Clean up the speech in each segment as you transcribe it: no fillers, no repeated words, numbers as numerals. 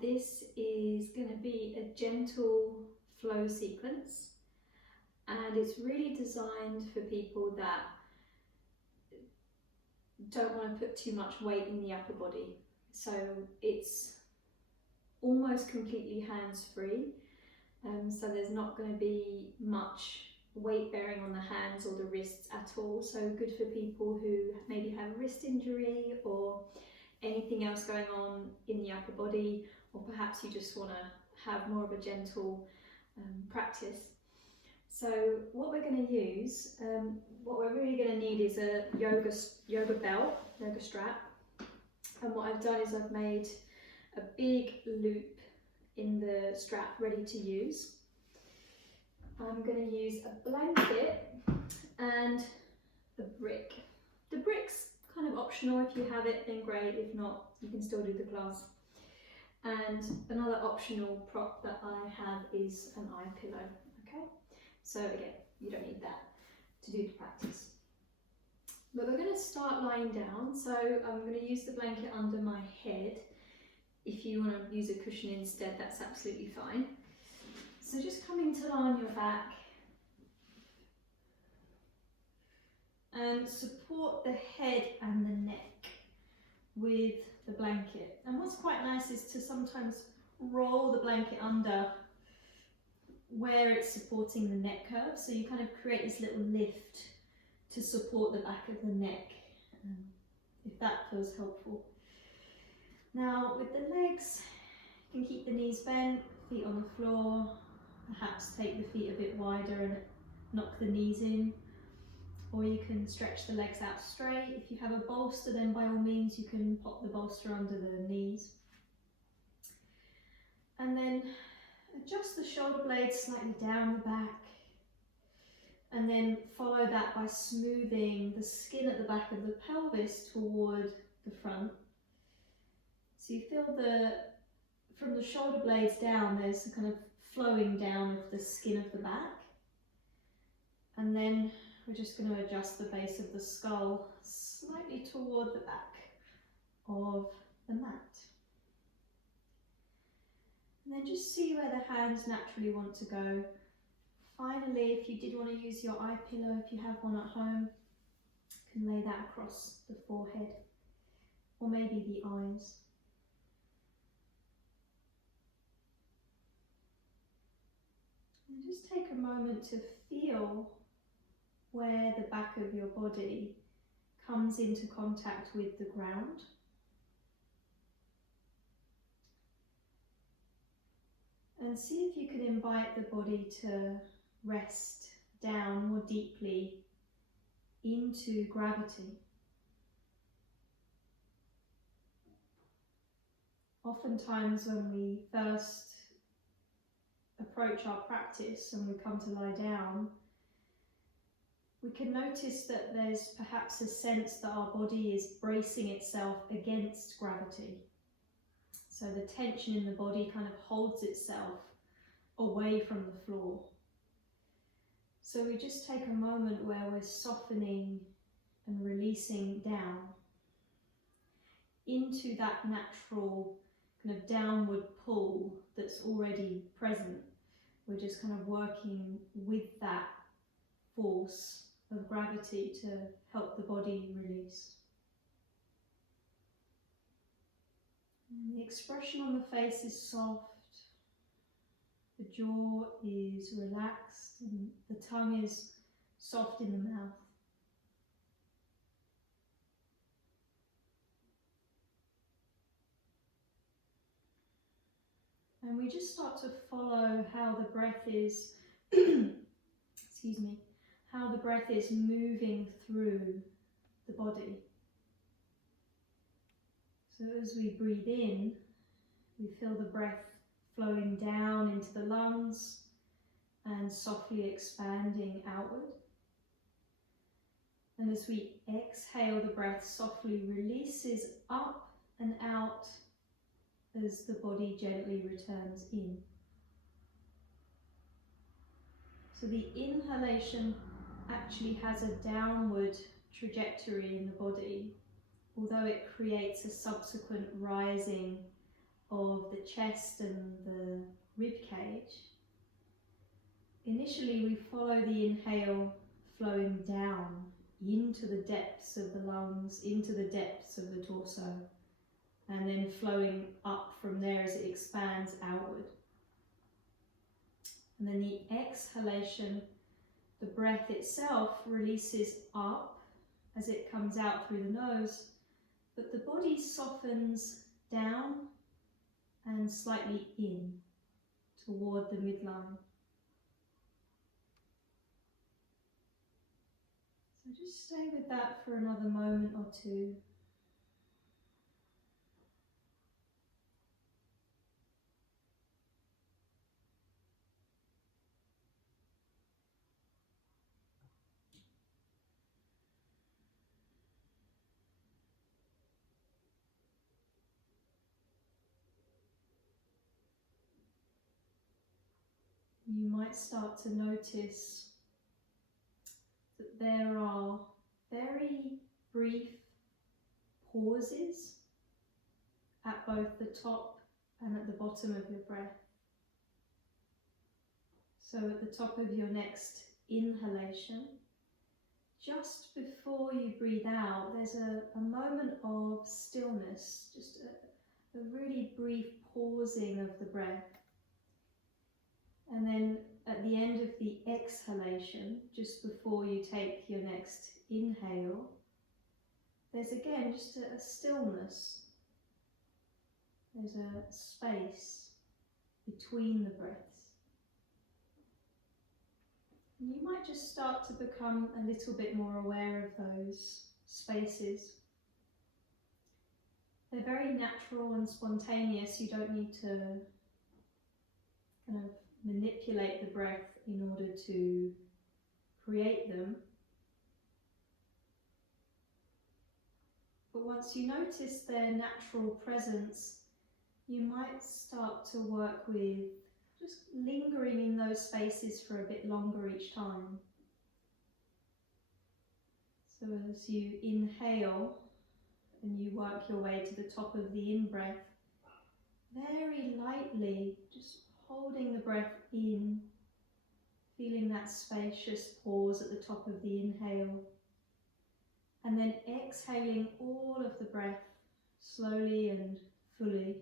this is going to be a gentle flow sequence, and it's really designed for people that don't want to put too much weight in the upper body. So it's almost completely hands-free, so there's not going to be much weight bearing on the hands or the wrists at all. So good for people who maybe have a wrist injury or anything else going on in the upper body, or perhaps you just want to have more of a gentle practice. So what we're going to use, what we're really going to need is a yoga belt, yoga strap. And what I've done is I've made a big loop in the strap ready to use. I'm going to use a blanket and a brick. The brick's kind of optional. If you have it, then great. If not, you can still do the class. And another optional prop that I have is an eye pillow. Okay, so again, you don't need that to do the practice. But we're going to start lying down. So I'm going to use the blanket under my head. If you want to use a cushion instead, that's absolutely fine. So just coming to lie on your back and support the head and the neck with the blanket. And what's quite nice is to sometimes roll the blanket under where it's supporting the neck curve, so you kind of create this little lift to support the back of the neck, if that feels helpful. Now with the legs, you can keep the knees bent, feet on the floor, perhaps take the feet a bit wider and knock the knees in, or you can stretch the legs out straight. If you have a bolster, then by all means you can pop the bolster under the knees. And then adjust the shoulder blades slightly down the back, and then follow that by smoothing the skin at the back of the pelvis toward the front. So you feel from the shoulder blades down, there's a kind of flowing down of the skin of the back. And then we're just going to adjust the base of the skull slightly toward the back of the mat. And then just see where the hands naturally want to go. Finally, if you did want to use your eye pillow, if you have one at home, you can lay that across the forehead, or maybe the eyes. And just take a moment to feel where the back of your body comes into contact with the ground. And see if you can invite the body to rest down more deeply into gravity. Oftentimes when we first approach our practice and we come to lie down, we can notice that there's perhaps a sense that our body is bracing itself against gravity. So the tension in the body kind of holds itself away from the floor. So we just take a moment where we're softening and releasing down into that natural kind of downward pull that's already present. We're just kind of working with that force of gravity to help the body release. And the expression on the face is soft, the jaw is relaxed, and the tongue is soft in the mouth. And we just start to follow how the breath is, excuse me, how the breath is moving through the body. So as we breathe in, we feel the breath flowing down into the lungs and softly expanding outward. And as we exhale, the breath softly releases up and out as the body gently returns in. So the inhalation actually has a downward trajectory in the body, although it creates a subsequent rising of the chest and the rib cage. Initially we follow the inhale flowing down into the depths of the lungs, into the depths of the torso, and then flowing up from there as it expands outward. And then the exhalation, the breath itself releases up as it comes out through the nose, but the body softens down and slightly in toward the midline. So just stay with that for another moment or two. You might start to notice that there are very brief pauses at both the top and at the bottom of your breath. So at the top of your next inhalation, just before you breathe out, there's a moment of stillness, just a really brief pausing of the breath. And then at the end of the exhalation, just before you take your next inhale, there's again just a stillness. There's a space between the breaths. And you might just start to become a little bit more aware of those spaces. They're very natural and spontaneous. You don't need to kind of manipulate the breath in order to create them. But once you notice their natural presence, you might start to work with just lingering in those spaces for a bit longer each time. So as you inhale and you work your way to the top of the in-breath, very lightly, just holding the breath in, feeling that spacious pause at the top of the inhale, and then exhaling all of the breath slowly and fully,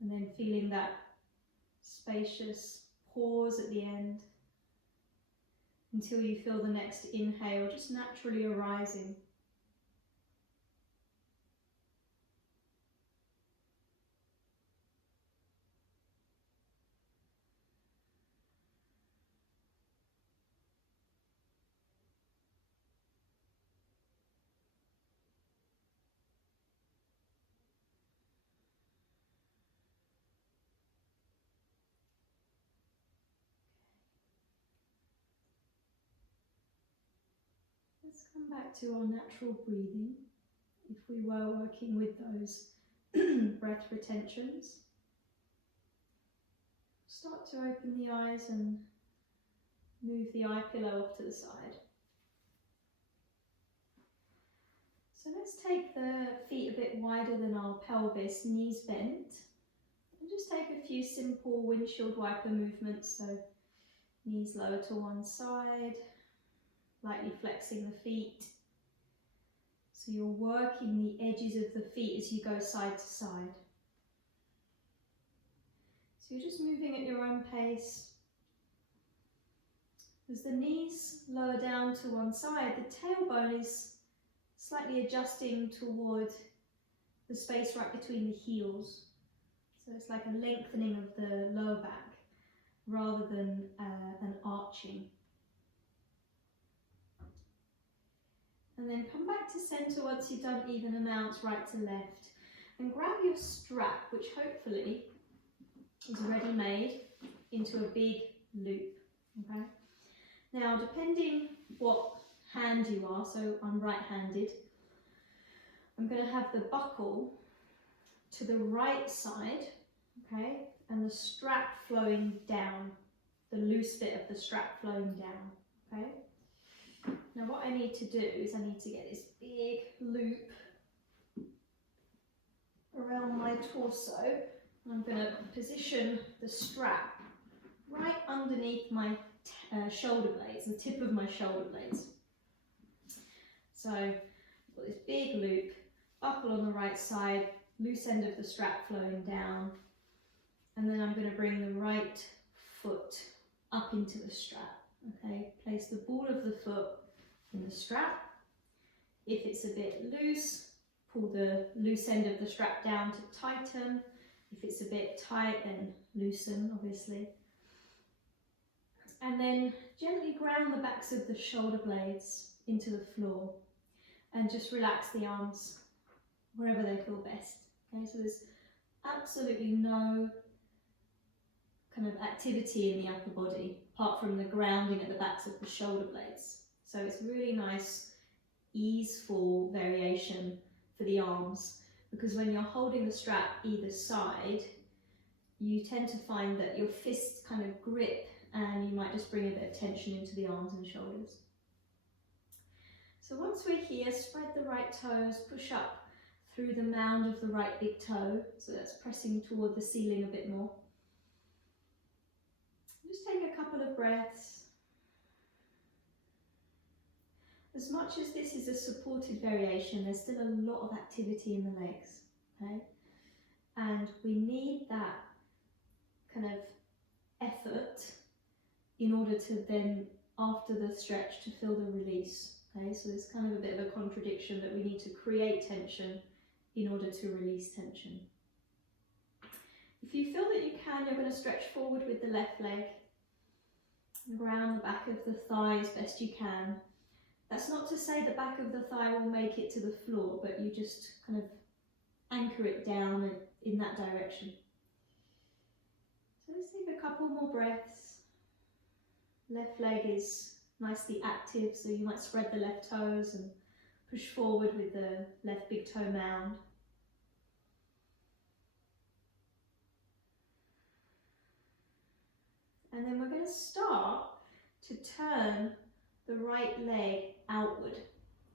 and then feeling that spacious pause at the end until you feel the next inhale just naturally arising. Let's come back to our natural breathing. If we were working with those breath retentions, start to open the eyes and move the eye pillow off to the side. So let's take the feet a bit wider than our pelvis, knees bent, and just take a few simple windshield wiper movements. So knees lower to one side, lightly flexing the feet. So you're working the edges of the feet as you go side to side. So you're just moving at your own pace. As the knees lower down to one side, the tailbone is slightly adjusting toward the space right between the heels. So it's like a lengthening of the lower back rather than an arching. And then come back to centre once you've done even amounts right to left. And grab your strap, which hopefully is ready made, into a big loop. Okay. Now, depending what hand you are, so I'm right-handed, I'm going to have the buckle to the right side, okay, and the strap flowing down, the loose bit of the strap flowing down, okay. Now what I need to do is I need to get this big loop around my torso. I'm going to position the strap right underneath my shoulder blades, the tip of my shoulder blades. So I've got this big loop, buckle on the right side, loose end of the strap flowing down, and then I'm going to bring the right foot up into the strap. Okay, place the ball of the foot in the strap. If it's a bit loose, pull the loose end of the strap down to tighten. If it's a bit tight, then loosen, obviously. And then gently ground the backs of the shoulder blades into the floor and just relax the arms wherever they feel best. Okay, so there's absolutely no kind of activity in the upper body apart from the grounding at the backs of the shoulder blades. So it's really nice, easeful variation for the arms, because when you're holding the strap either side, you tend to find that your fists kind of grip and you might just bring a bit of tension into the arms and shoulders. So once we're here, spread the right toes, push up through the mound of the right big toe, so that's pressing toward the ceiling a bit more. Just take a couple of breaths. As much as this is a supported variation, there's still a lot of activity in the legs, okay? And we need that kind of effort in order to then, after the stretch, to feel the release, okay? So there's kind of a bit of a contradiction that we need to create tension in order to release tension. If you feel that you can, you're going to stretch forward with the left leg and ground the back of the thigh as best you can. That's not to say the back of the thigh will make it to the floor, but you just kind of anchor it down in that direction. So let's take a couple more breaths. Left leg is nicely active, so you might spread the left toes and push forward with the left big toe mound. And then we're going to start to turn the right leg outward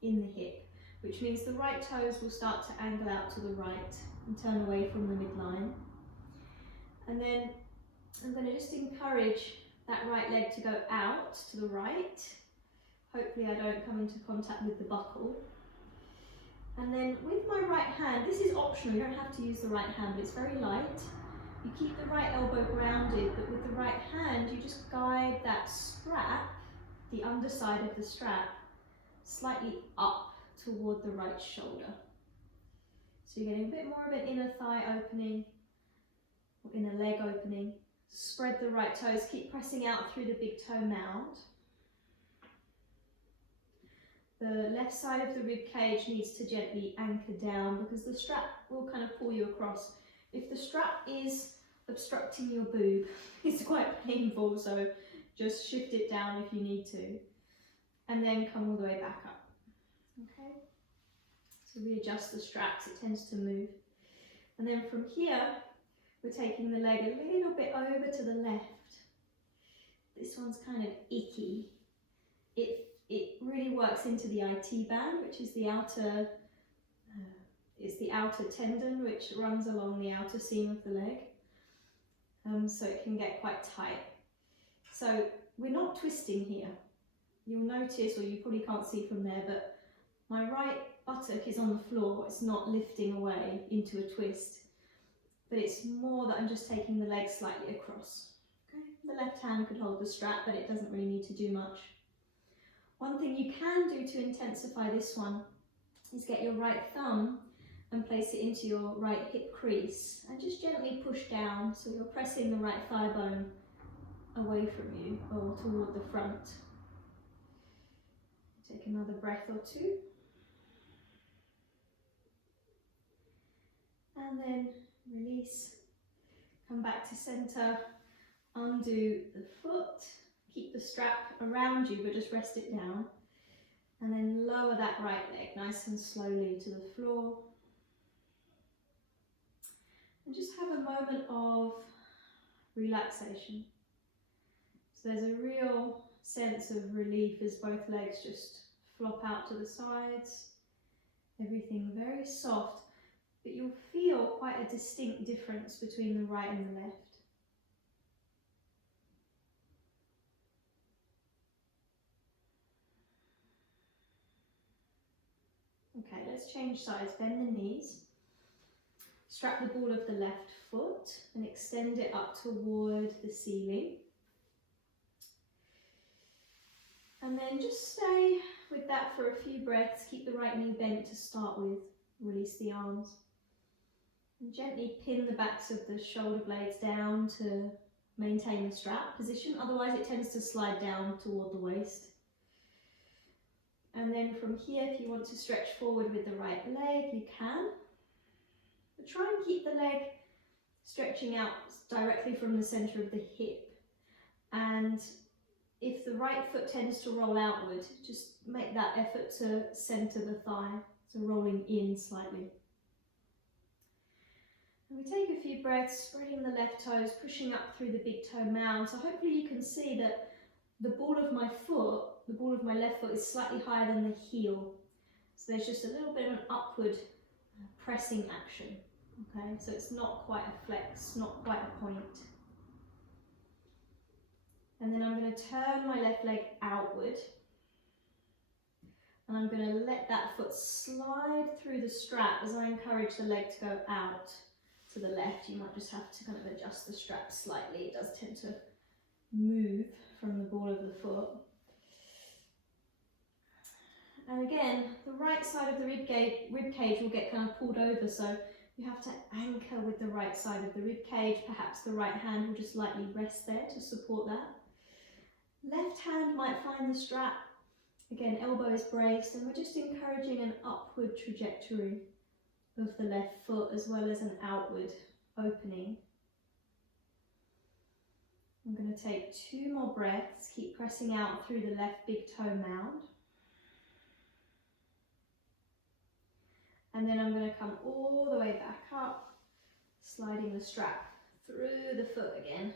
in the hip, which means the right toes will start to angle out to the right and turn away from the midline. And then I'm going to just encourage that right leg to go out to the right. Hopefully I don't come into contact with the buckle. And then with my right hand, this is optional, you don't have to use the right hand, but it's very light. You keep the right elbow grounded, but with the right hand, you just guide that strap, the underside of the strap, slightly up toward the right shoulder. So you're getting a bit more of an inner thigh opening, or inner leg opening. Spread the right toes, keep pressing out through the big toe mound. The left side of the rib cage needs to gently anchor down because the strap will kind of pull you across. If the strap is obstructing your boob, it's quite painful, so just shift it down if you need to. And then come all the way back up. Okay? So readjust the straps, it tends to move. And then from here, we're taking the leg a little bit over to the left. This one's kind of icky. It really works into the IT band, which is the outer, tendon which runs along the outer seam of the leg. So it can get quite tight. So we're not twisting here. You'll notice, or you probably can't see from there, but my right buttock is on the floor. It's not lifting away into a twist, but it's more that I'm just taking the leg slightly across. Okay? The left hand could hold the strap, but it doesn't really need to do much. One thing you can do to intensify this one is get your right thumb and place it into your right hip crease and just gently push down so you're pressing the right thigh bone away from you or toward the front. Take another breath or two. And then release, come back to center, undo the foot, keep the strap around you but just rest it down. And then lower that right leg nice and slowly to the floor. And just have a moment of relaxation. So there's a real sense of relief as both legs just flop out to the sides. Everything very soft. but you'll feel quite a distinct difference between the right and the left. Okay, let's change sides. Bend the knees. Strap the ball of the left foot and extend it up toward the ceiling. And then just stay with that for a few breaths. Keep the right knee bent to start with. Release the arms. And gently pin the backs of the shoulder blades down to maintain the strap position. Otherwise it tends to slide down toward the waist. And then from here, if you want to stretch forward with the right leg, you can. But try and keep the leg stretching out directly from the center of the hip. And if the right foot tends to roll outward, just make that effort to center the thigh, so rolling in slightly. And we take a few breaths, spreading the left toes, pushing up through the big toe mound. So hopefully you can see that the ball of my foot, the ball of my left foot, is slightly higher than the heel. So there's just a little bit of an upward pressing action. Okay, so it's not quite a flex, not quite a point. And then I'm going to turn my left leg outward. And I'm going to let that foot slide through the strap as I encourage the leg to go out to the left. You might just have to kind of adjust the strap slightly. It does tend to move from the ball of the foot. And again, the right side of the rib cage will get kind of pulled over, so you have to anchor with the right side of the rib cage. Perhaps the right hand will just lightly rest there to support that. Left hand might find the strap. Again, elbow is braced, and we're just encouraging an upward trajectory of the left foot as well as an outward opening. I'm going to take 2 more breaths. Keep pressing out through the left big toe mound. And then I'm going to come all the way back up, sliding the strap through the foot again.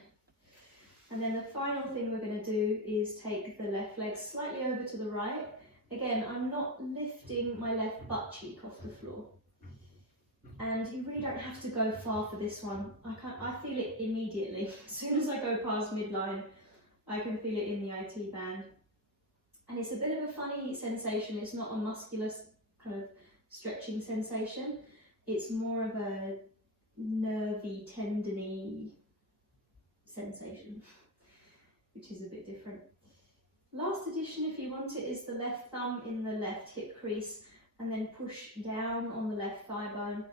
And then the final thing we're going to do is take the left leg slightly over to the right. Again, I'm not lifting my left butt cheek off the floor. And you really don't have to go far for this one. I feel it immediately. As soon as I go past midline, I can feel it in the IT band. And it's a bit of a funny sensation. It's not a muscular kind of stretching sensation. It's more of a nervy, tendony sensation, which is a bit different. Last addition, if you want it, is the left thumb in the left hip crease, and then push down on the left thigh bone,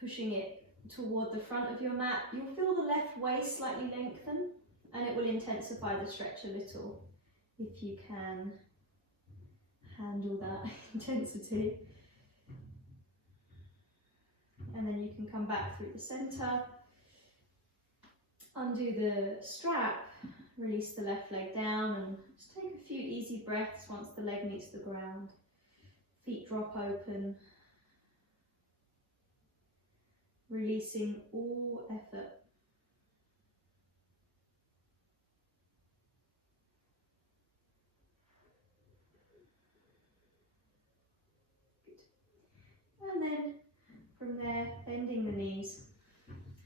pushing it toward the front of your mat. You'll feel the left waist slightly lengthen, and it will intensify the stretch a little if you can handle that intensity. And then you can come back through the center, undo the strap, release the left leg down, and just take a few easy breaths once the leg meets the ground. Feet drop open, releasing all effort. Good. And then from there, bending the knees,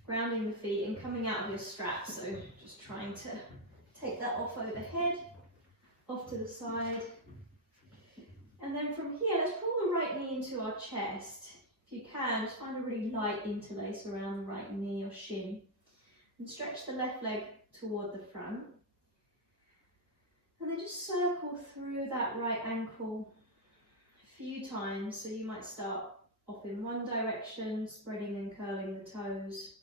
grounding the feet and coming out of your strap. So just trying to take that off overhead, off to the side. And then from here, let's pull the right knee into our chest. If you can, just find a really light interlace around the right knee or shin. And stretch the left leg toward the front. And then just circle through that right ankle a few times. So you might start off in one direction, spreading and curling the toes,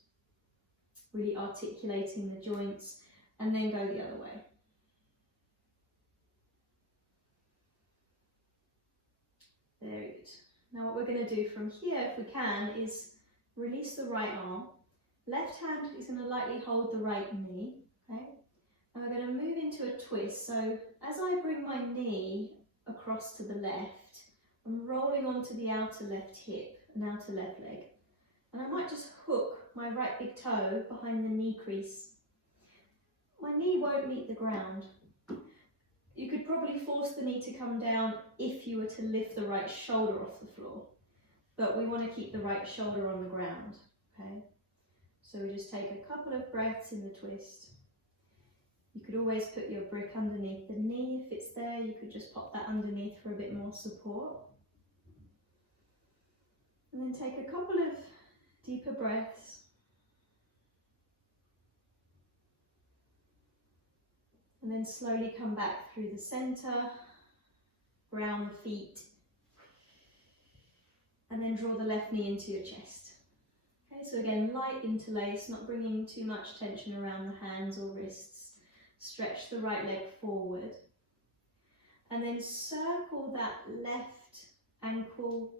really articulating the joints, and then go the other way. Very good. Now what we're going to do from here, if we can, is release the right arm. Left hand is going to lightly hold the right knee, okay? And we're going to move into a twist. So as I bring my knee across to the left, I'm rolling onto the outer left hip and outer left leg. And I might just hook my right big toe behind the knee crease. My knee won't meet the ground. You could probably force the knee to come down if you were to lift the right shoulder off the floor. but we want to keep the right shoulder on the ground, okay? So we just take a couple of breaths in the twist. You could always put your brick underneath the knee if it's there. You could just pop that underneath for a bit more support. And then take a couple of deeper breaths. And then slowly come back through the center, ground the feet, and then draw the left knee into your chest. Okay, so again, light interlace, not bringing too much tension around the hands or wrists. Stretch the right leg forward. And then circle that left ankle,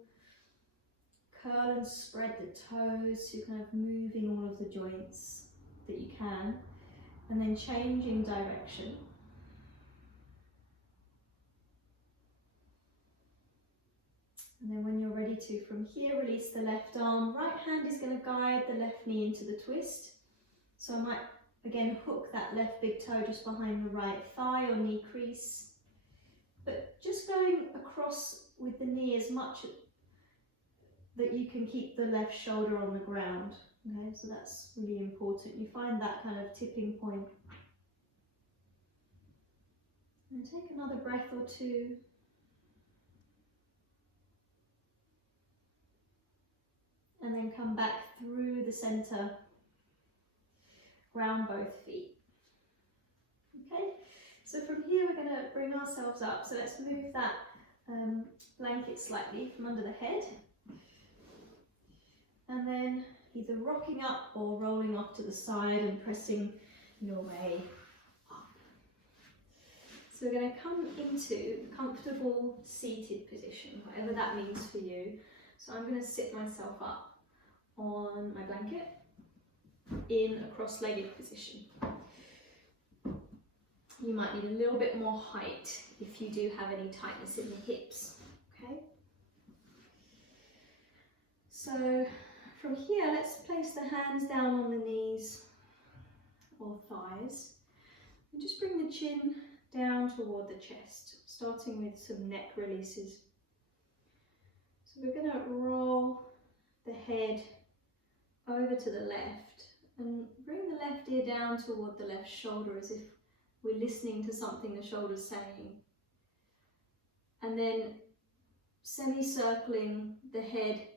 curl and spread the toes, so you're kind of moving all of the joints that you can. And then changing direction. And then when you're ready to, from here, release the left arm. Right hand is going to guide the left knee into the twist. So I might, again, hook that left big toe just behind the right thigh or knee crease. But just going across with the knee as much that you can keep the left shoulder on the ground. Okay, so that's really important. You find that kind of tipping point. And take another breath or two. And then come back through the center. Ground both feet. Okay, so from here we're going to bring ourselves up. So let's move that blanket slightly from under the head. And then either rocking up or rolling off to the side and pressing your way up. So we're going to come into a comfortable seated position, whatever that means for you. So I'm going to sit myself up on my blanket in a cross-legged position. You might need a little bit more height if you do have any tightness in the hips. Okay. So from here, let's place the hands down on the knees or thighs and just bring the chin down toward the chest, starting with some neck releases. So we're going to roll the head over to the left and bring the left ear down toward the left shoulder as if we're listening to something the shoulder's saying. And then semi-circling the head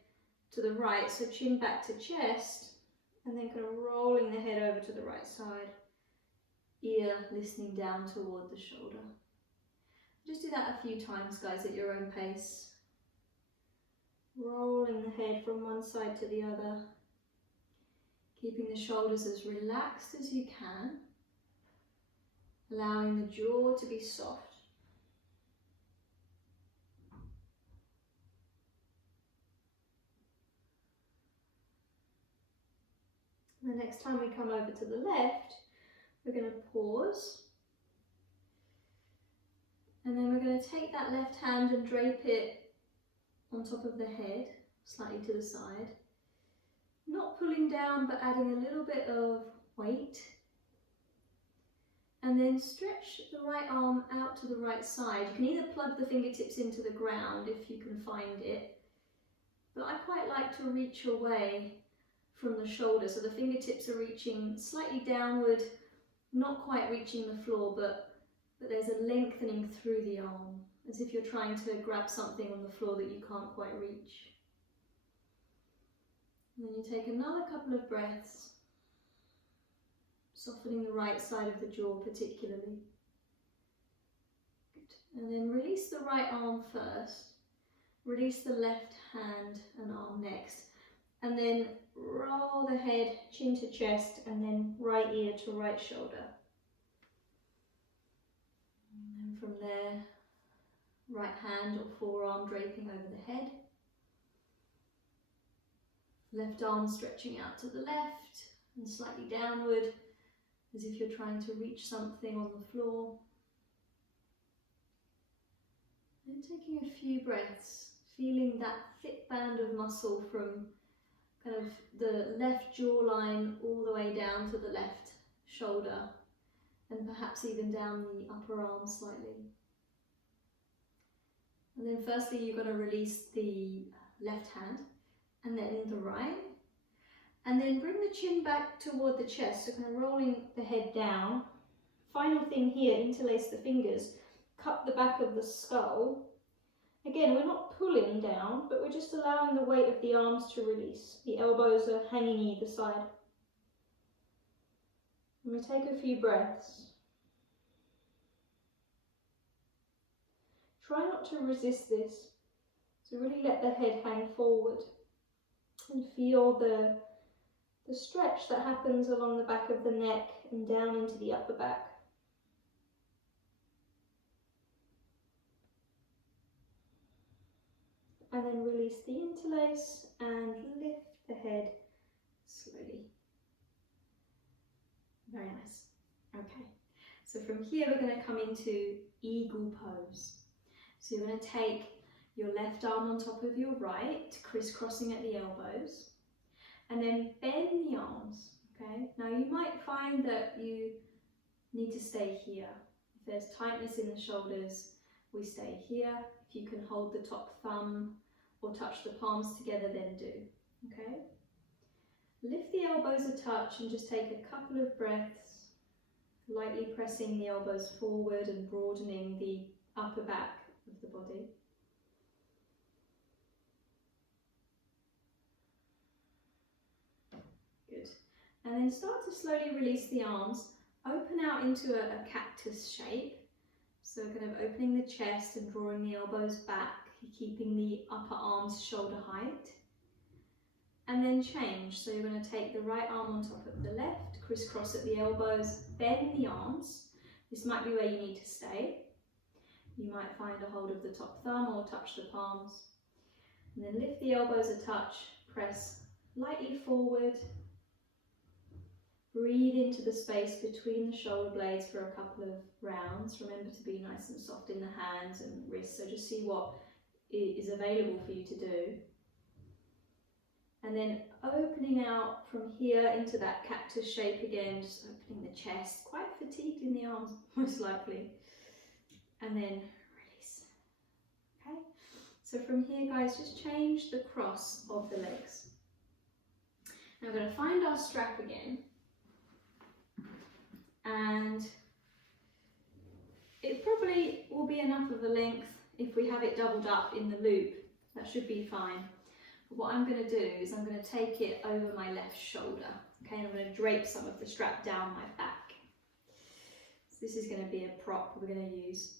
to the right, so chin back to chest, and then kind of rolling the head over to the right side, ear listening down toward the shoulder. Just do that a few times, guys, at your own pace. Rolling the head from one side to the other, keeping the shoulders as relaxed as you can, allowing the jaw to be soft. The next time we come over to the left, we're going to pause. And then we're going to take that left hand and drape it on top of the head, slightly to the side. Not pulling down, but adding a little bit of weight. And then stretch the right arm out to the right side. You can either plug the fingertips into the ground if you can find it, but I quite like to reach away from the shoulder, so the fingertips are reaching slightly downward, not quite reaching the floor, but there's a lengthening through the arm, as if you're trying to grab something on the floor that you can't quite reach. And then you take another couple of breaths, softening the right side of the jaw particularly. Good. And then release the right arm first, release the left hand and arm next, and then roll the head chin to chest and then right ear to right shoulder. And then from there, right hand or forearm draping over the head. Left arm stretching out to the left and slightly downward, as if you're trying to reach something on the floor. And taking a few breaths, feeling that thick band of muscle from kind of the left jawline all the way down to the left shoulder, and perhaps even down the upper arm slightly. And then firstly, you're going to release the left hand, and then the right. And then bring the chin back toward the chest, so kind of rolling the head down. Final thing here, interlace the fingers, cup the back of the skull. Again, we're not pulling down, but we're just allowing the weight of the arms to release. The elbows are hanging either side. And we take a few breaths. Try not to resist this. So really let the head hang forward and feel the stretch that happens along the back of the neck and down into the upper back. And then release the interlace and lift the head slowly. Very nice. Okay, so from here we're going to come into eagle pose. So you're going to take your left arm on top of your right, crisscrossing at the elbows, and then bend the arms. Okay, now you might find that you need to stay here. If there's tightness in the shoulders, we stay here. If you can hold the top thumb or touch the palms together, then do. Okay, lift the elbows a touch and just take a couple of breaths, lightly pressing the elbows forward and broadening the upper back of the body. Good. And then start to slowly release the arms, open out into a cactus shape. So kind of opening the chest and drawing the elbows back, keeping the upper arms shoulder height. And then change. So you're going to take the right arm on top of the left, crisscross at the elbows, bend the arms. This might be where you need to stay. You might find a hold of the top thumb or touch the palms. And then lift the elbows a touch, press lightly forward. Breathe into the space between the shoulder blades for a couple of rounds. Remember to be nice and soft in the hands and wrists, so just see what is available for you to do. And then opening out from here into that cactus shape again, just opening the chest, quite fatigued in the arms most likely. And then release. Okay, so from here guys, just change the cross of the legs. Now we're going to find our strap again, and it probably will be enough of a length if we have it doubled up in the loop. That should be fine. But what I'm going to do is I'm going to take it over my left shoulder. Okay, and I'm going to drape some of the strap down my back. So this is going to be a prop we're going to use.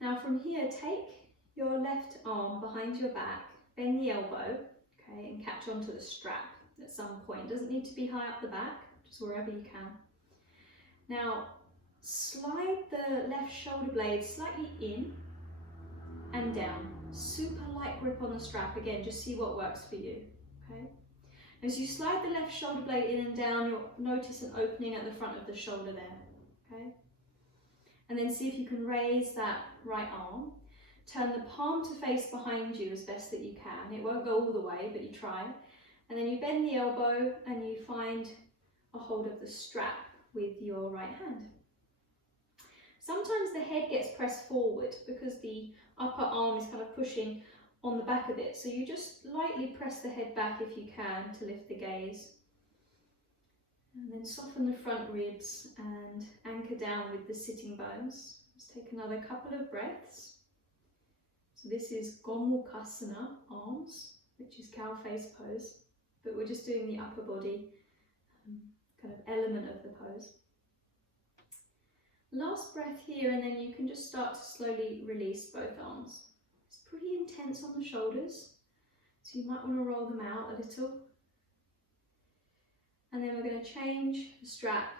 Now from here, take your left arm behind your back, bend the elbow, okay, and catch onto the strap at some point. It doesn't need to be high up the back, just wherever you can. Now slide the left shoulder blade slightly in and down. Super light grip on the strap. Again, just see what works for you. Okay. As you slide the left shoulder blade in and down, you'll notice an opening at the front of the shoulder there. Okay. And then see if you can raise that right arm. Turn the palm to face behind you as best that you can. It won't go all the way, but you try. And then you bend the elbow and you find a hold of the strap with your right hand. Sometimes the head gets pressed forward because the upper arm is kind of pushing on the back of it. So you just lightly press the head back if you can to lift the gaze. And then soften the front ribs and anchor down with the sitting bones. Let's take another couple of breaths. So this is Gomukhasana, arms, which is cow face pose, but we're just doing the upper body kind of element of the pose. Last breath here, and then you can just start to slowly release both arms. It's pretty intense on the shoulders, so you might want to roll them out a little. And then we're going to change the strap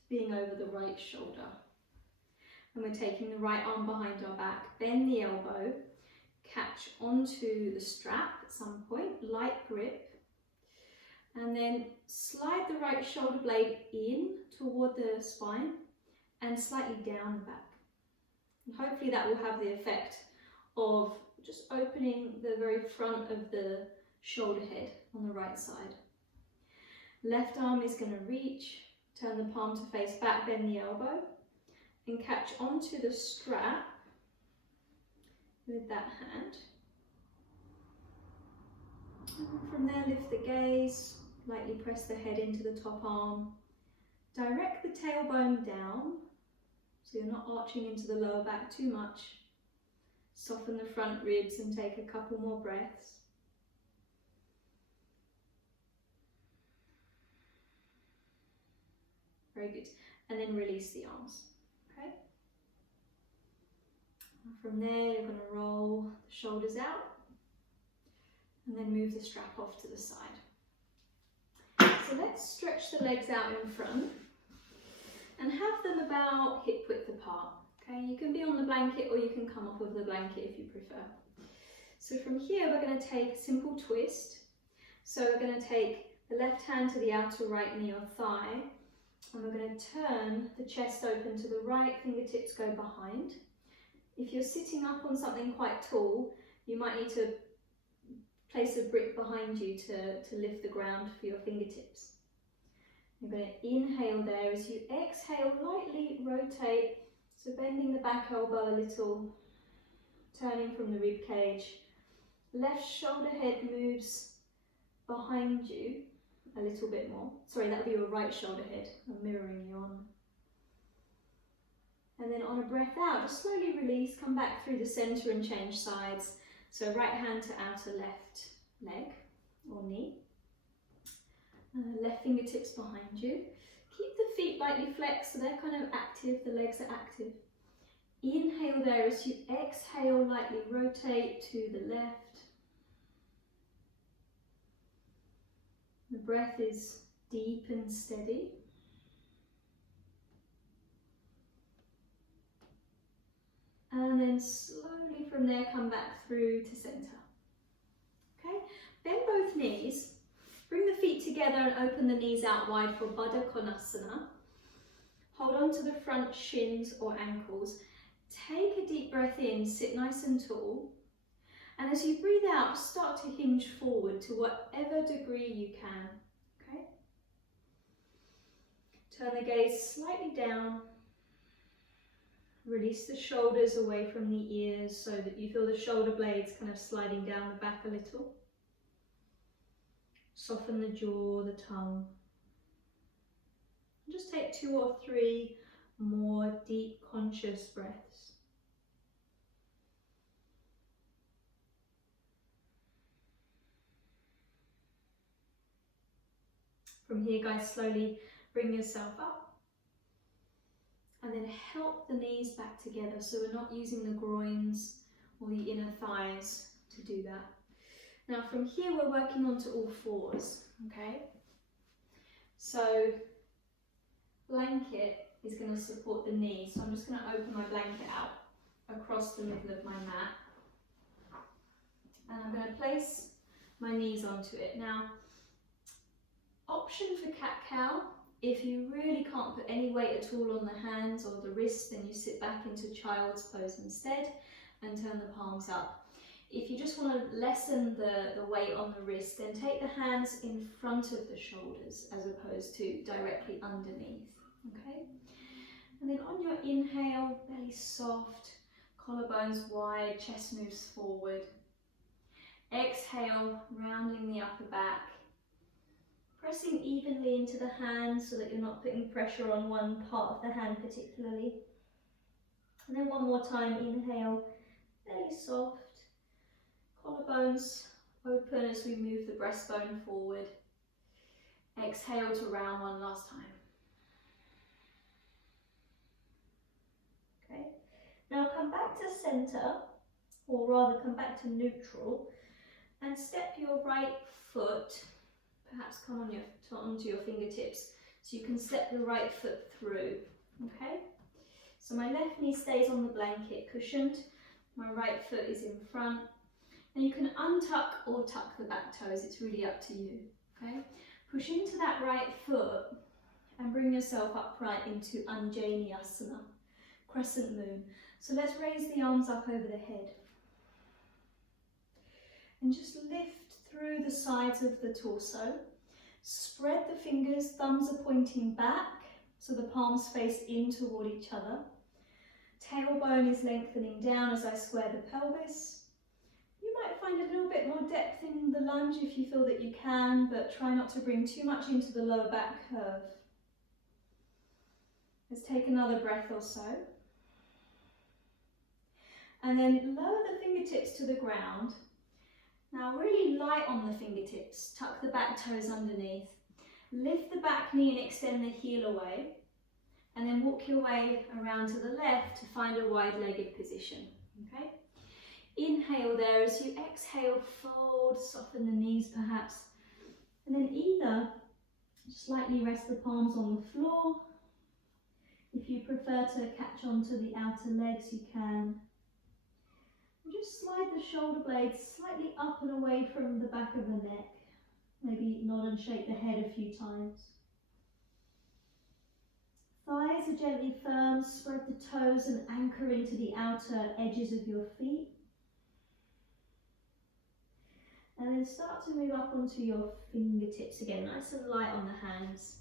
to being over the right shoulder. And we're taking the right arm behind our back, bend the elbow, catch onto the strap at some point, light grip. And then slide the right shoulder blade in toward the spine and slightly down and back. And hopefully that will have the effect of just opening the very front of the shoulder head on the right side. Left arm is going to reach, turn the palm to face back, bend the elbow, and catch onto the strap with that hand. And from there, lift the gaze, lightly press the head into the top arm. Direct the tailbone down, so you're not arching into the lower back too much. Soften the front ribs and take a couple more breaths. Very good. And then release the arms. Okay. And from there, you're going to roll the shoulders out and then move the strap off to the side. So let's stretch the legs out in front and have them about hip width apart. Okay, you can be on the blanket or you can come off of the blanket if you prefer. So from here, we're going to take a simple twist. So we're going to take the left hand to the outer right knee or thigh, and we're going to turn the chest open to the right, fingertips go behind. If you're sitting up on something quite tall, you might need to place a brick behind you to lift the ground for your fingertips. You're going to inhale there. As you exhale, lightly rotate, so bending the back elbow a little, turning from the rib cage. Left shoulder head moves behind you a little bit more. Sorry, that would be your right shoulder head. I'm mirroring you on. And then on a breath out, just slowly release, come back through the center and change sides. So right hand to outer left leg or knee. Left fingertips behind you. Keep the feet lightly flexed so they're kind of active, the legs are active. Inhale there. As you exhale, lightly rotate to the left. The breath is deep and steady. And then slowly from there, come back through to center. Okay, bend both knees. Bring the feet together and open the knees out wide for Bandha Konasana. Hold on to the front shins or ankles. Take a deep breath in, sit nice and tall. And as you breathe out, start to hinge forward to whatever degree you can. Okay? Turn the gaze slightly down. Release the shoulders away from the ears so that you feel the shoulder blades kind of sliding down the back a little. Soften the jaw, the tongue. Just take 2 or 3 more deep, conscious breaths. From here, guys, slowly bring yourself up. And then help the knees back together. So we're not using the groins or the inner thighs to do that. Now from here, we're working onto all fours, okay? So blanket is going to support the knee. So I'm just going to open my blanket out across the middle of my mat. And I'm going to place my knees onto it. Now, option for cat-cow. If you really can't put any weight at all on the hands or the wrists, then you sit back into child's pose instead and turn the palms up. If you just want to lessen the weight on the wrist, then take the hands in front of the shoulders as opposed to directly underneath. Okay? And then on your inhale, belly soft, collarbones wide, chest moves forward. Exhale, rounding the upper back. Pressing evenly into the hands so that you're not putting pressure on one part of the hand particularly. And then one more time, inhale, belly soft, collarbones open as we move the breastbone forward. Exhale to round one last time. Okay, now come back to center, or rather come back to neutral, and step your right foot. Perhaps come on onto your fingertips so you can step the right foot through, okay? So my left knee stays on the blanket, cushioned. My right foot is in front. And you can untuck or tuck the back toes, it's really up to you, okay? Push into that right foot and bring yourself upright into Anjaneyasana, Crescent Moon. So let's raise the arms up over the head. And just lift through the sides of the torso. Spread the fingers, thumbs are pointing back, so the palms face in toward each other. Tailbone is lengthening down as I square the pelvis. You might find a little bit more depth in the lunge if you feel that you can, but try not to bring too much into the lower back curve. Let's take another breath or so. And then lower the fingertips to the ground. Now really light on the fingertips, tuck the back toes underneath. Lift the back knee and extend the heel away. And then walk your way around to the left to find a wide-legged position, okay? Inhale there. As you exhale, fold, soften the knees perhaps. And then either just lightly rest the palms on the floor. If you prefer to catch onto the outer legs, you can. And just slide the shoulder blades slightly up and away from the back of the neck. Maybe nod and shake the head a few times. Thighs are gently firm, spread the toes and anchor into the outer edges of your feet. And then start to move up onto your fingertips again, nice and light on the hands.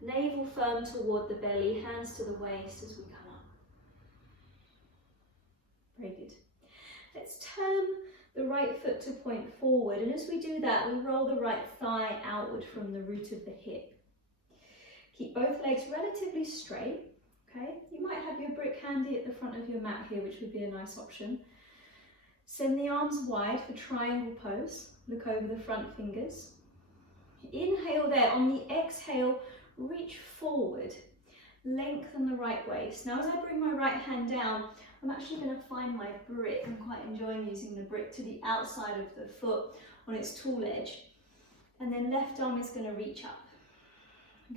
Navel firm toward the belly, hands to the waist as we come up. Very good. Let's turn the right foot to point forward, and as we do that, we roll the right thigh outward from the root of the hip. Keep both legs relatively straight, okay? You might have your brick handy at the front of your mat here, which would be a nice option. Send the arms wide for triangle pose. Look over the front fingers. Inhale there. On the exhale, reach forward. Lengthen the right waist. Now as I bring my right hand down, I'm actually going to find my brick. I'm quite enjoying using the brick to the outside of the foot on its tool edge. And then left arm is going to reach up.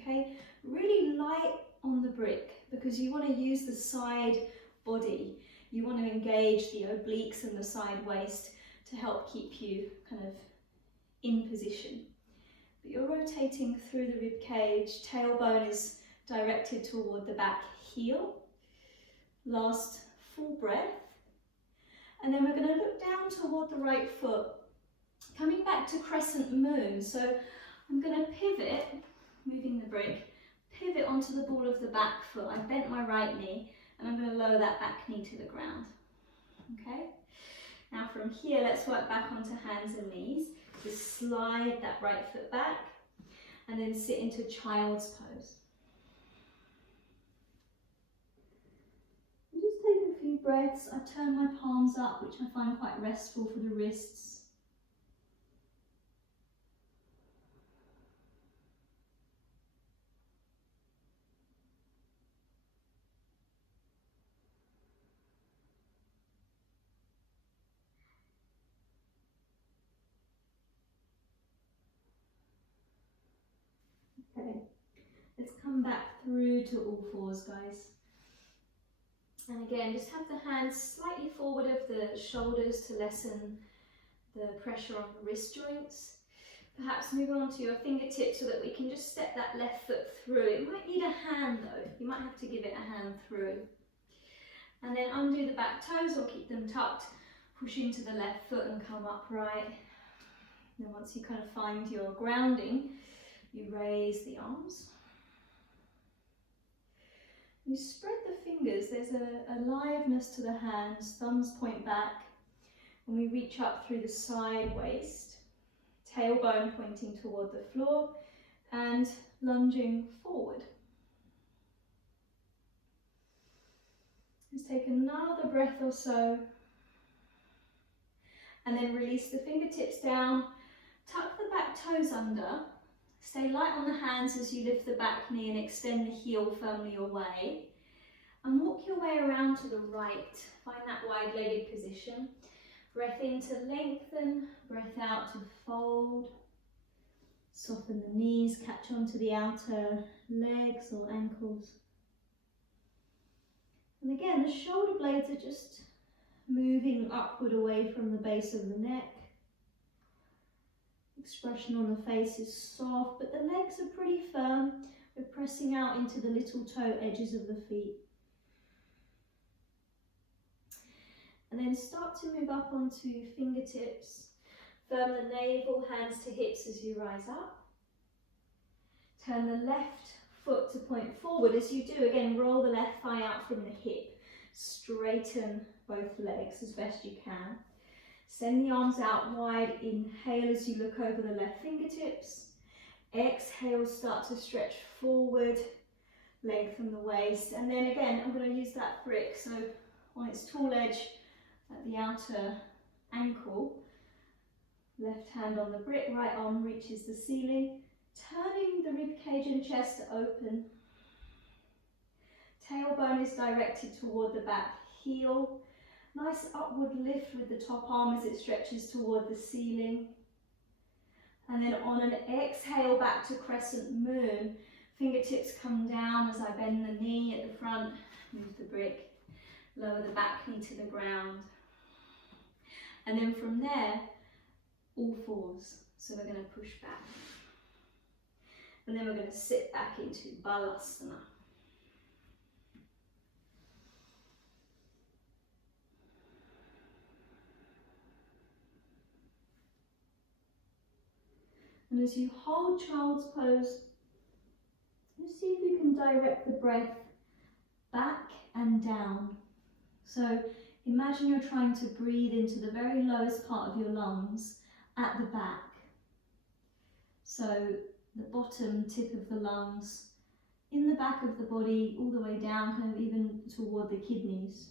Okay, really light on the brick because you want to use the side body. You want to engage the obliques and the side waist to help keep you kind of in position. But you're rotating through the rib cage, tailbone is directed toward the back heel. Last full breath. And then we're going to look down toward the right foot, coming back to Crescent Moon. So I'm going to pivot, moving the brick, pivot onto the ball of the back foot. I bent my right knee and I'm going to lower that back knee to the ground. Okay? Now from here, let's work back onto hands and knees. Just slide that right foot back and then sit into child's pose. And just take a few breaths. I turn my palms up, which I find quite restful for the wrists. Okay, let's come back through to all fours, guys. And again, just have the hands slightly forward of the shoulders to lessen the pressure on the wrist joints. Perhaps move on to your fingertips so that we can just step that left foot through. It might need a hand though. You might have to give it a hand through. And then undo the back toes or keep them tucked. Push into the left foot and come upright. Then once you kind of find your grounding, you raise the arms. You spread the fingers. There's a aliveness to the hands. Thumbs point back. And we reach up through the side waist. Tailbone pointing toward the floor and lunging forward. Let's take another breath or so. And then release the fingertips down. Tuck the back toes under. Stay light on the hands as you lift the back knee and extend the heel firmly away. And walk your way around to the right. Find that wide-legged position. Breath in to lengthen, breath out to fold. Soften the knees, catch onto the outer legs or ankles. And again, the shoulder blades are just moving upward away from the base of the neck. Expression on the face is soft, but the legs are pretty firm. We're pressing out into the little toe edges of the feet. And then start to move up onto fingertips. Firm the navel, hands to hips as you rise up. Turn the left foot to point forward. As you do, again, roll the left thigh out from the hip. Straighten both legs as best you can. Send the arms out wide. Inhale as you look over the left fingertips. Exhale, start to stretch forward, lengthen the waist. And then again, I'm going to use that brick. So on its tall edge at the outer ankle, left hand on the brick, right arm reaches the ceiling, turning the ribcage and chest open. Tailbone is directed toward the back heel. Nice upward lift with the top arm as it stretches toward the ceiling. And then on an exhale, back to Crescent Moon. Fingertips come down as I bend the knee at the front, move the brick, lower the back knee to the ground. And then from there, all fours. So we're going to push back. And then we're going to sit back into Balasana. And as you hold child's pose, just see if you can direct the breath back and down. So imagine you're trying to breathe into the very lowest part of your lungs at the back. So the bottom tip of the lungs, in the back of the body, all the way down, kind of even toward the kidneys.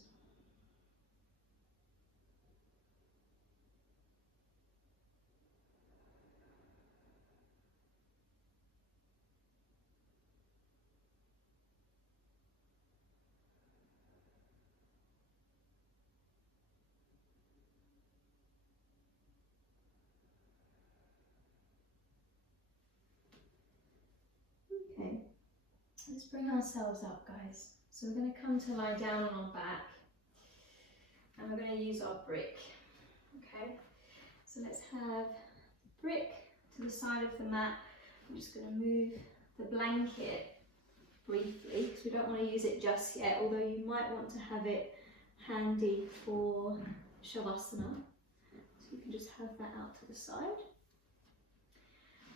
Okay, let's bring ourselves up, guys. So we're going to come to lie down on our back and we're going to use our brick. Okay, so let's have the brick to the side of the mat. I'm just going to move the blanket briefly because we don't want to use it just yet, although you might want to have it handy for Savasana. So you can just have that out to the side.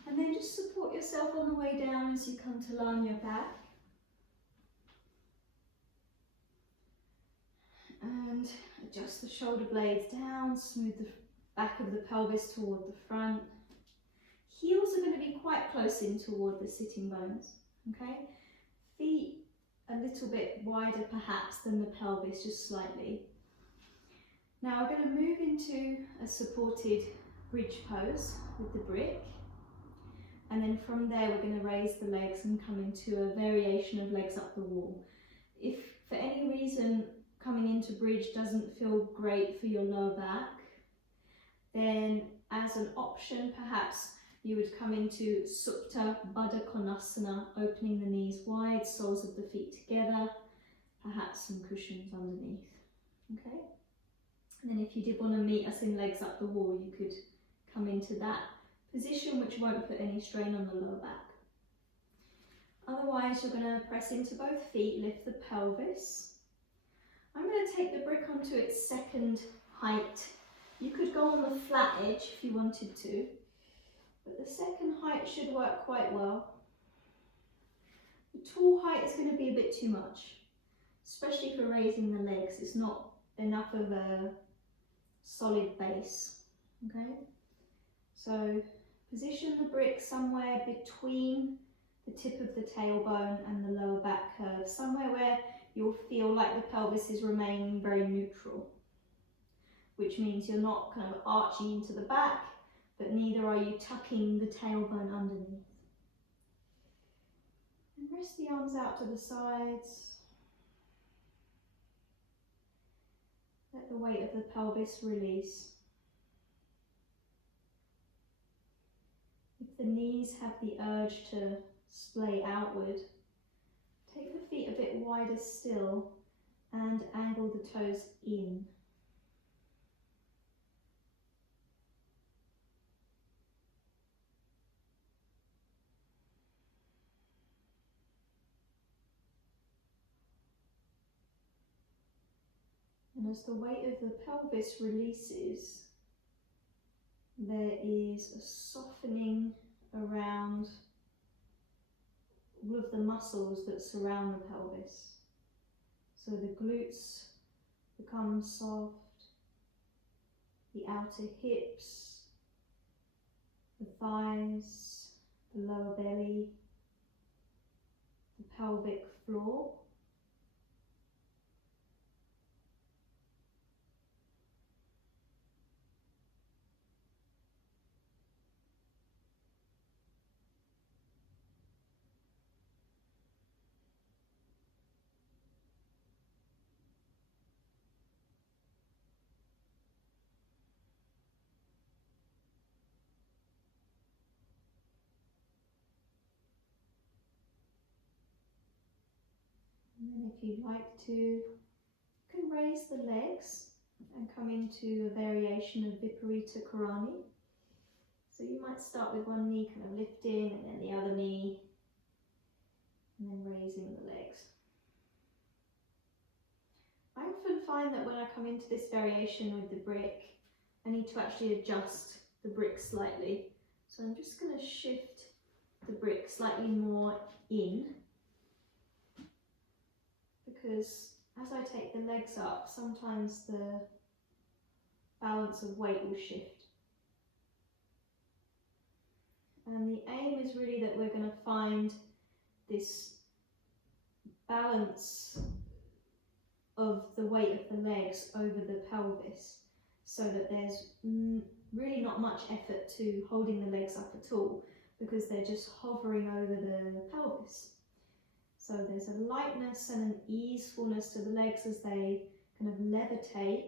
And then just support yourself on the way down as you come to lie on your back. And adjust the shoulder blades down, smooth the back of the pelvis toward the front. Heels are going to be quite close in toward the sitting bones, okay? Feet a little bit wider perhaps than the pelvis, just slightly. Now we're going to move into a supported bridge pose with the brick. And then from there we're going to raise the legs and come into a variation of legs up the wall. If for any reason coming into bridge doesn't feel great for your lower back, then as an option perhaps you would come into Supta Bandha Sarvangasana, opening the knees wide, soles of the feet together, perhaps some cushions underneath. Okay? And then if you did want to meet us in legs up the wall, you could come into that position, which won't put any strain on the lower back. Otherwise, you're going to press into both feet, lift the pelvis. I'm going to take the brick onto its second height. You could go on the flat edge if you wanted to, but the second height should work quite well. The tall height is going to be a bit too much, especially for raising the legs. It's not enough of a solid base, okay? So position the brick somewhere between the tip of the tailbone and the lower back curve, somewhere where you'll feel like the pelvis is remaining very neutral, which means you're not kind of arching into the back, but neither are you tucking the tailbone underneath. And rest the arms out to the sides. Let the weight of the pelvis release. If the knees have the urge to splay outward, take the feet a bit wider still and angle the toes in. And as the weight of the pelvis releases, there is a softening around all of the muscles that surround the pelvis. So the glutes become soft, the outer hips, the thighs, the lower belly, the pelvic floor. And then if you'd like to, you can raise the legs and come into a variation of Viparita Karani. So you might start with one knee kind of lifting and then the other knee, and then raising the legs. I often find that when I come into this variation with the brick, I need to actually adjust the brick slightly. So I'm just going to shift the brick slightly more in, because as I take the legs up, sometimes the balance of weight will shift. And the aim is really that we're going to find this balance of the weight of the legs over the pelvis, so that there's really not much effort to holding the legs up at all, because they're just hovering over the pelvis. So there's a lightness and an easefulness to the legs as they kind of levitate.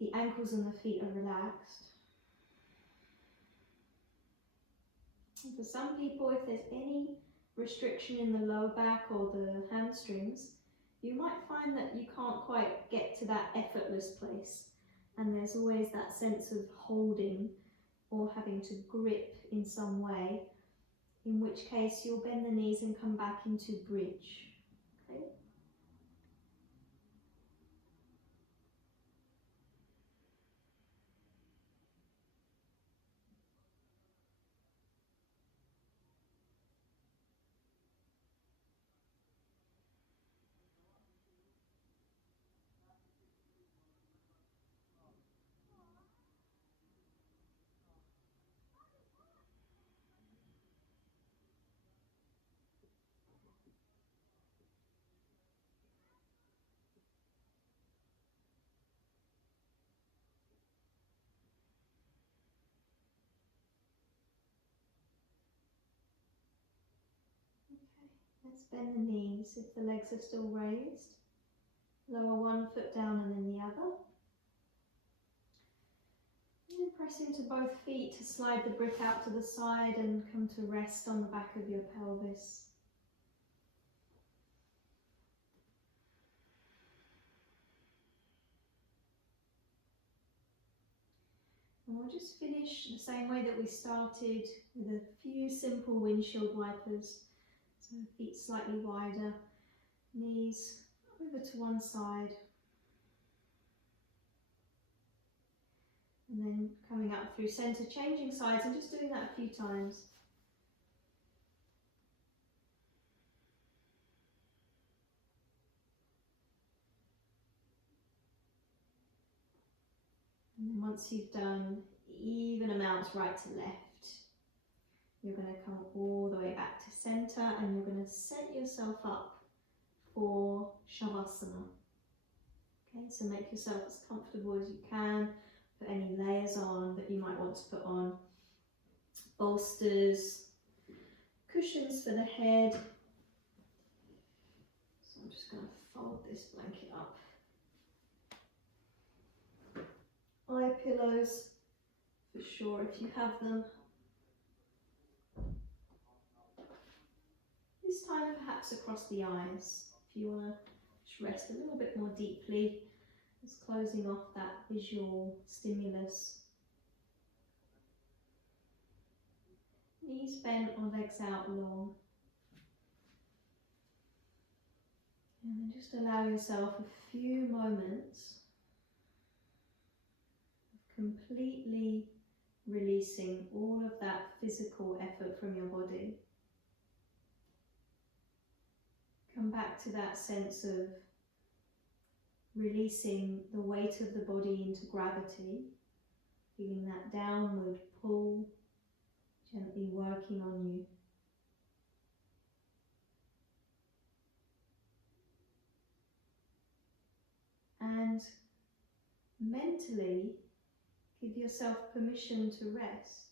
The ankles and the feet are relaxed. And for some people, if there's any restriction in the lower back or the hamstrings, you might find that you can't quite get to that effortless place, and there's always that sense of holding or having to grip in some way, in which case you'll bend the knees and come back into bridge. Okay? Let's bend the knees if the legs are still raised. Lower one foot down and then the other. And press into both feet to slide the brick out to the side and come to rest on the back of your pelvis. And we'll just finish the same way that we started, with a few simple windshield wipers. So feet slightly wider, knees over to one side. And then coming up through centre, changing sides, and just doing that a few times. And then once you've done even amounts right to left, you're going to come all the way back to centre, and you're going to set yourself up for Savasana. Okay, so make yourself as comfortable as you can. Put any layers on that you might want to put on. Bolsters, cushions for the head. So I'm just going to fold this blanket up. Eye pillows, for sure, if you have them. This time perhaps across the eyes, if you want to just rest a little bit more deeply, just closing off that visual stimulus. Knees bent or legs out long. And then just allow yourself a few moments of completely releasing all of that physical effort from your body. Come back to that sense of releasing the weight of the body into gravity, feeling that downward pull gently working on you. And mentally give yourself permission to rest.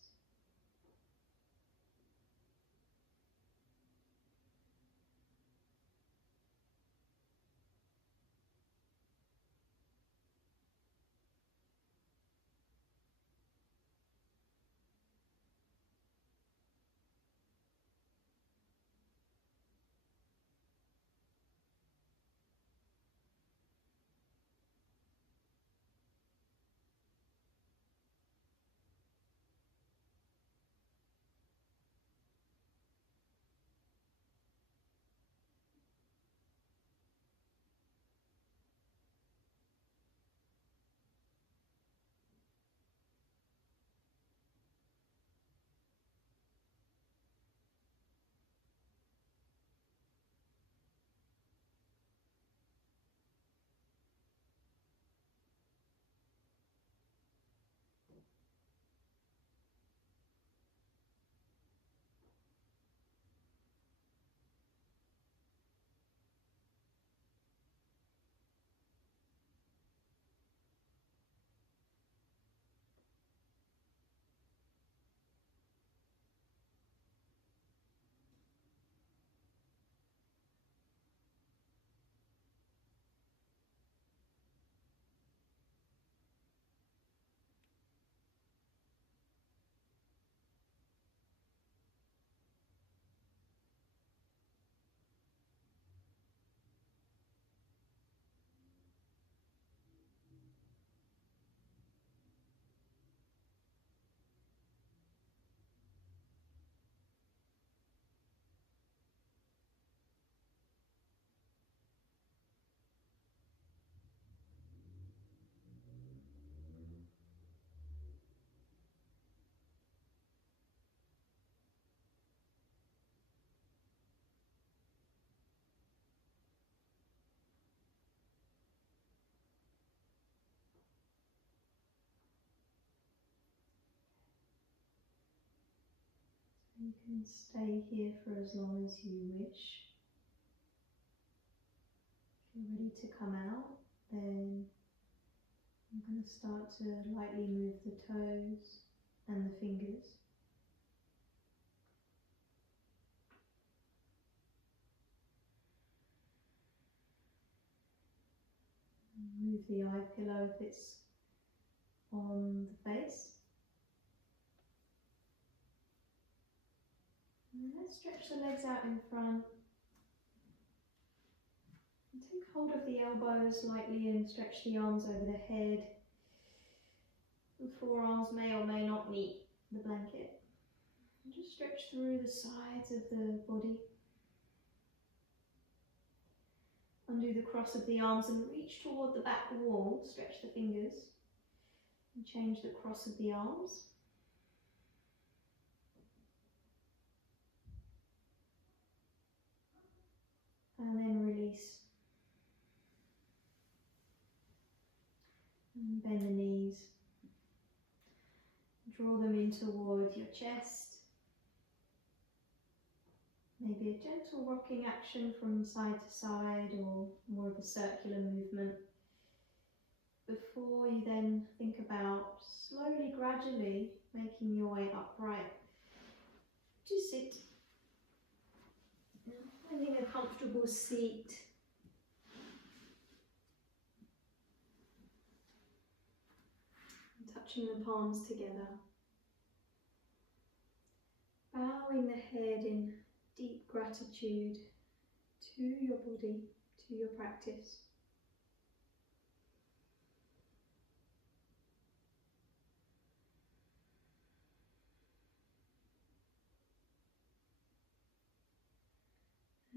You can stay here for as long as you wish. If you're ready to come out, then I'm going to start to lightly move the toes and the fingers. Move the eye pillow if it's on the face. And let's stretch the legs out in front. And take hold of the elbows lightly and stretch the arms over the head. The forearms may or may not meet the blanket. And just stretch through the sides of the body. Undo the cross of the arms and reach toward the back wall. Stretch the fingers. And change the cross of the arms. And then release. And bend the knees. Draw them in toward your chest. Maybe a gentle rocking action from side to side or more of a circular movement. Before you then think about slowly, gradually making your way upright to sit. Finding a comfortable seat. And touching the palms together. Bowing the head in deep gratitude to your body, to your practice.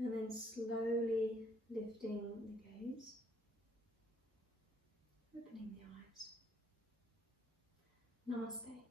And then slowly lifting the gaze, opening the eyes. Namaste.